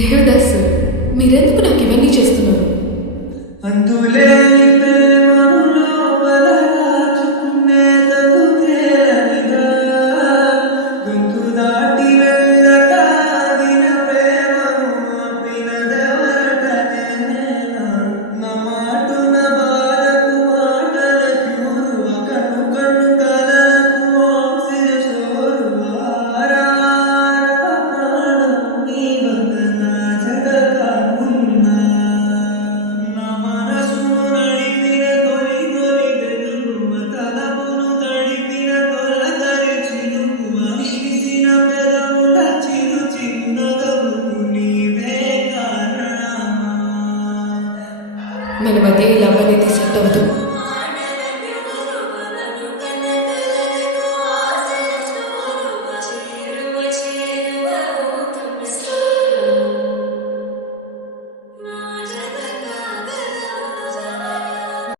దేవదాస్, మీరెందుకు నాకు ఇవన్నీ చేస్తున్నారు? అంతులేని ప్రేమను లోపల దాచుకునేందుకే అనిగా, గొంతు దాటి వెళ్ళసాగిన ప్రేమను ఆపినదెవరటనే నేనా? నా మాటున బాధకు మాటల క్యూరువ, కన్ను కన్ను కలలకు ఆక్సిజన్ స్టోరువ, ప్రాణం నీ వద్ద నా జతగా ఉన్నా. నా మనసును నడిపిన తొలి తొలి వెలుగువ, తలపును తడిపిన తొలకరి చినుకువ, విరిసిన పెదవుల చిరు చిరునగవుకు నీవే కారణమా? మన మధ్య ఇలా అనేది సెట్ అవ్వదు.